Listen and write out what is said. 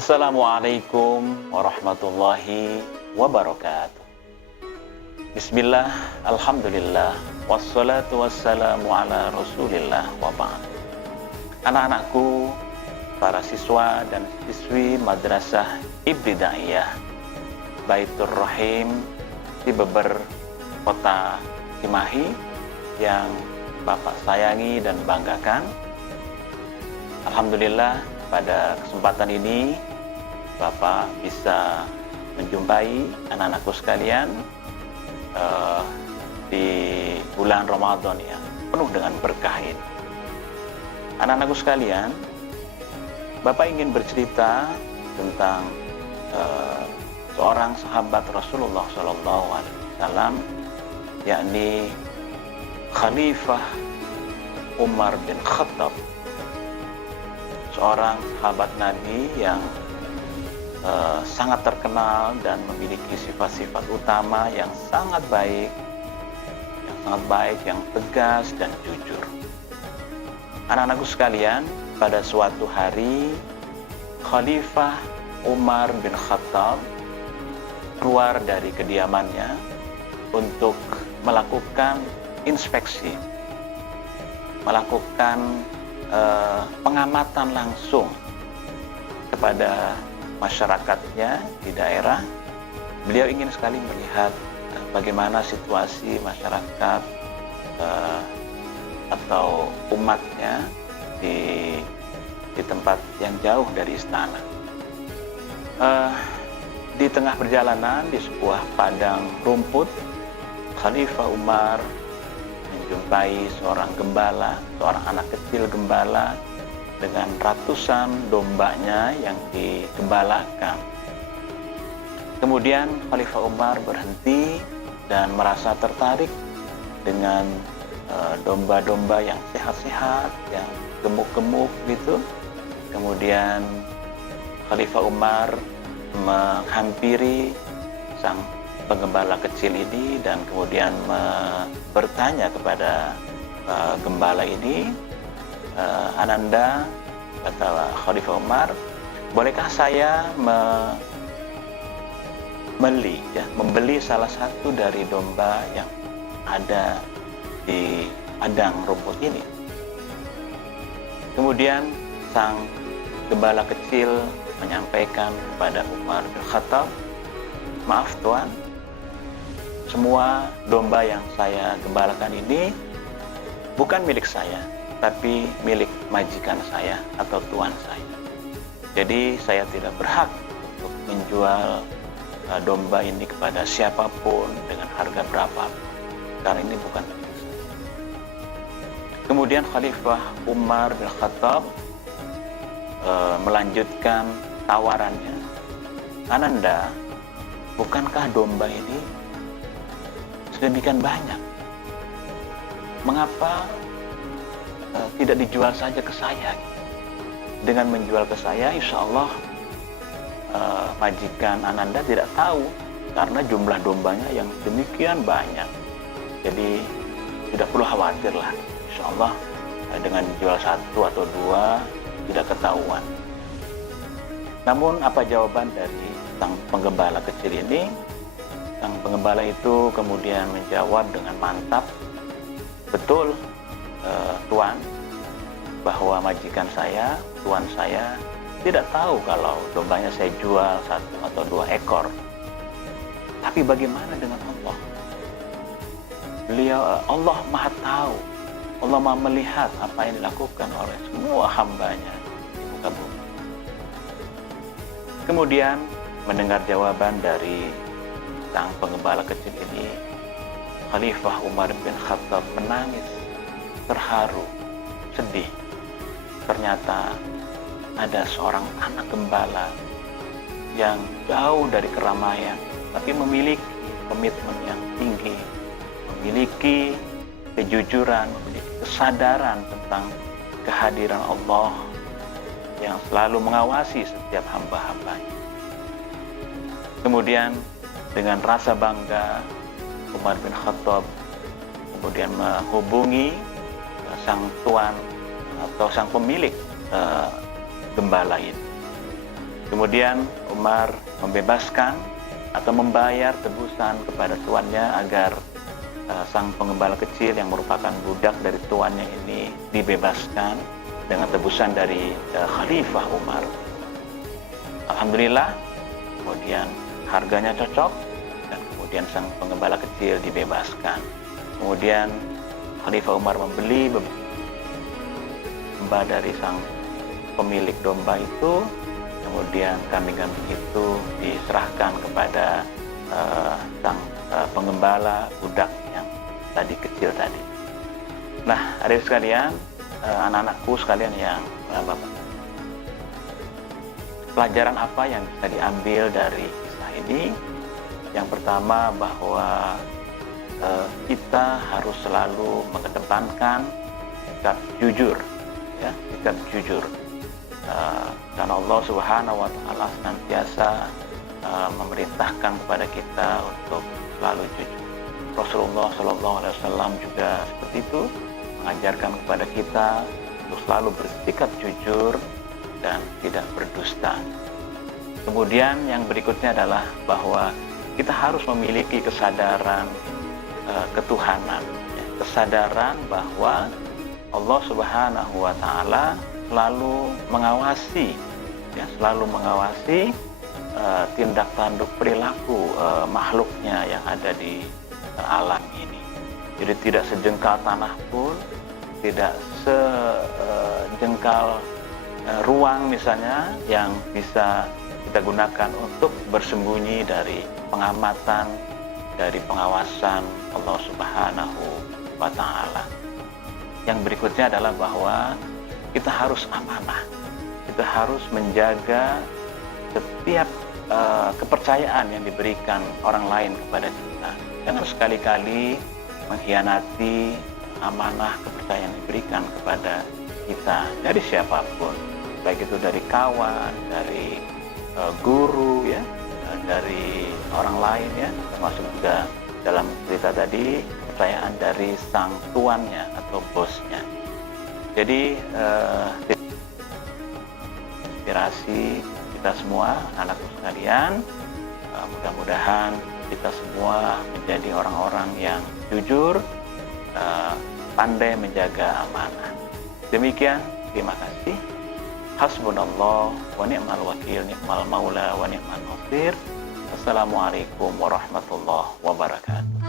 Assalamualaikum warahmatullahi wabarakatuh. Bismillah, alhamdulillah, wassalatu wassalamu ala rasulillah wa ba'd. Anak-anakku, para siswa dan siswi Madrasah Ibtidaiyah Baitur Rahim di Beber, Kota Cimahi yang Bapak sayangi dan banggakan. Alhamdulillah, pada kesempatan ini Bapak bisa menjumpai anak-anakku sekalian di bulan Ramadan yang penuh dengan berkah ini. Anak-anakku sekalian, Bapak ingin bercerita tentang seorang sahabat Rasulullah SAW, yakni Khalifah Umar bin Khattab, seorang sahabat Nabi yang sangat terkenal dan memiliki sifat-sifat utama yang sangat baik, yang tegas dan jujur. Anak-anakku sekalian, pada suatu hari Khalifah Umar bin Khattab keluar dari kediamannya untuk melakukan inspeksi, melakukan pengamatan langsung kepada masyarakatnya di daerah. Beliau ingin sekali melihat bagaimana situasi masyarakat atau umatnya di tempat yang jauh dari istana. Di tengah perjalanan di sebuah padang rumput, Khalifah Umar menjumpai seorang gembala, seorang anak kecil gembala dengan ratusan dombanya yang digembalakan. Kemudian Khalifah Umar berhenti dan merasa tertarik dengan domba-domba yang sehat-sehat, yang gemuk-gemuk gitu. Kemudian Khalifah Umar menghampiri sang penggembala kecil ini dan kemudian bertanya kepada gembala ini, "Ananda," kata Khalifah Umar, "bolehkah saya membeli salah satu dari domba yang ada di padang rumput ini?" Kemudian sang gembala kecil menyampaikan kepada Umar bin Khattab, "Maaf Tuan, semua domba yang saya gembalakan ini bukan milik saya, tapi milik majikan saya atau tuan saya. Jadi saya tidak berhak untuk menjual domba ini kepada siapapun dengan harga berapapun, karena ini bukan milik saya." Kemudian Khalifah Umar bin Khattab melanjutkan tawarannya, "Ananda, bukankah domba ini sedemikian banyak? Mengapa tidak dijual saja ke saya? Dengan menjual ke saya, insya Allah majikan Ananda tidak tahu karena jumlah dombanya yang demikian banyak. Jadi tidak perlu khawatirlah, insya Allah dengan jual satu atau dua tidak ketahuan." Namun apa jawaban dari sang penggembala kecil ini? Sang penggembala itu kemudian menjawab dengan mantap, "Betul, Tuan, bahwa majikan saya, tuan saya, tidak tahu kalau dombanya saya jual satu atau dua ekor. Tapi bagaimana dengan Allah? Allah Maha tahu, Allah Maha melihat apa yang dilakukan oleh semua hambanya di muka bumi." Kemudian mendengar jawaban dari sang penggembala kecil ini, Khalifah Umar bin Khattab menangis, terharu, sedih. Ternyata ada seorang anak gembala yang jauh dari keramaian, tapi memiliki komitmen yang tinggi, memiliki kejujuran, memiliki kesadaran tentang kehadiran Allah yang selalu mengawasi setiap hamba-hambanya. Kemudian dengan rasa bangga, Umar bin Khattab kemudian menghubungi sang tuan atau sang pemilik gembala ini. Kemudian Umar membebaskan atau membayar tebusan kepada tuannya agar sang pengembala kecil yang merupakan budak dari tuannya ini dibebaskan dengan tebusan dari Khalifah Umar. Alhamdulillah, kemudian harganya cocok dan kemudian sang pengembala kecil dibebaskan. Kemudian Khalifah Umar membeli domba dari sang pemilik domba itu, kemudian kambing-kambing itu diserahkan kepada sang pengembala budak yang tadi kecil tadi. Nah, adik sekalian, anak-anakku sekalian yang Bapak, pelajaran apa yang bisa diambil dari kisah ini? Yang pertama, bahwa kita harus selalu mengedepankan sikap jujur, ya, sikap jujur. Karena Allah Subhanahu wa Ta'ala senantiasa memerintahkan kepada kita untuk selalu jujur. Rasulullah Shallallahu Alaihi Wasallam juga seperti itu, mengajarkan kepada kita untuk selalu bersikap jujur dan tidak berdusta. Kemudian yang berikutnya adalah bahwa kita harus memiliki kesadaran ketuhanan, kesadaran bahwa Allah Subhanahu wa Ta'ala selalu mengawasi, ya, selalu mengawasi tindak tanduk perilaku makhluknya yang ada di alam ini. Jadi tidak sejengkal tanah pun, tidak sejengkal ruang misalnya yang bisa kita gunakan untuk bersembunyi dari pengamatan, dari pengawasan Allah Subhanahu wa Ta'ala. Yang berikutnya adalah bahwa kita harus amanah, kita harus menjaga setiap kepercayaan yang diberikan orang lain kepada kita. Jangan sekali-kali mengkhianati amanah kepercayaan yang diberikan kepada kita dari siapapun, baik itu dari kawan, dari guru, ya, dari orang lain, ya, termasuk juga dalam cerita tadi kepercayaan dari sang tuannya atau bosnya. Jadi inspirasi kita semua, anakku sekalian, mudah-mudahan kita semua menjadi orang-orang yang jujur, pandai menjaga amanah. Demikian, terima kasih. Hasbunallah wa ni'mal wakil, ni'mal maula wa ni'mal nasir. Assalamualaikum warahmatullahi wabarakatuh.